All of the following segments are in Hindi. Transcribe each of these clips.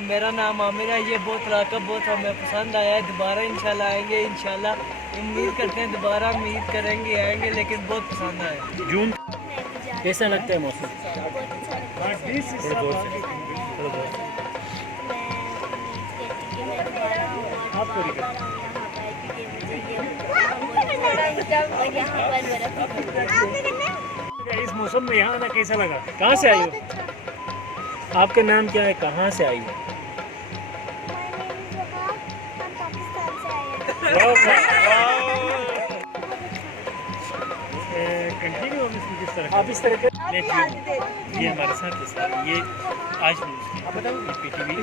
मेरा नाम आमिर है। ये बहुत इलाका बहुत हमें पसंद आया है। दोबारा इंशाल्लाह आएंगे। इंशाल्लाह उम्मीद करते हैं दोबारा उम्मीद करेंगे आएंगे, लेकिन बहुत पसंद आया। जून कैसा लगता है मौसम? इस मौसम में यहाँ आना कैसा लगा? कहाँ से आई हो? आपका नाम क्या है? कहाँ से आई हो? कंटिन्यू किस तरह आप इस तरह के ये हमारे साथ ये आज आप बताओ पीटीवी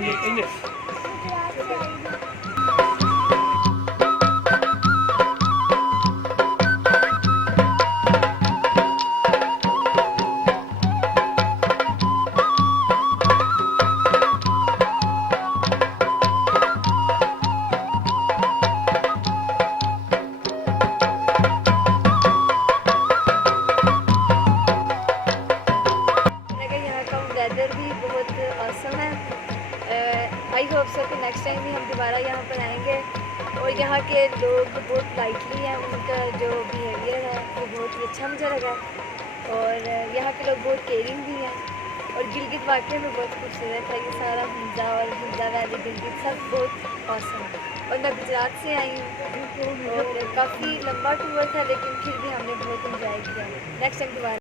वेदर भी बहुत औसम है। आई होप सो कि नेक्स्ट टाइम भी हम दोबारा यहाँ पर आएंगे। और यहाँ के लोग बहुत लाइटली हैं, उनका जो बिहेवियर है वो बहुत ही अच्छा मुझे लगा। और यहाँ के लोग बहुत केयरिंग भी हैं। और गिलगित वाकई में बहुत खूबसूरत है। ये सारा हिंजा और हिंजा वैली गिलगित सब बहुत औसम है। और मैं गुजरात से आई हूँ और काफ़ी लंबा टूर था, लेकिन फिर भी हमने बहुत इंजॉय किया। नेक्स्ट टाइम दोबारा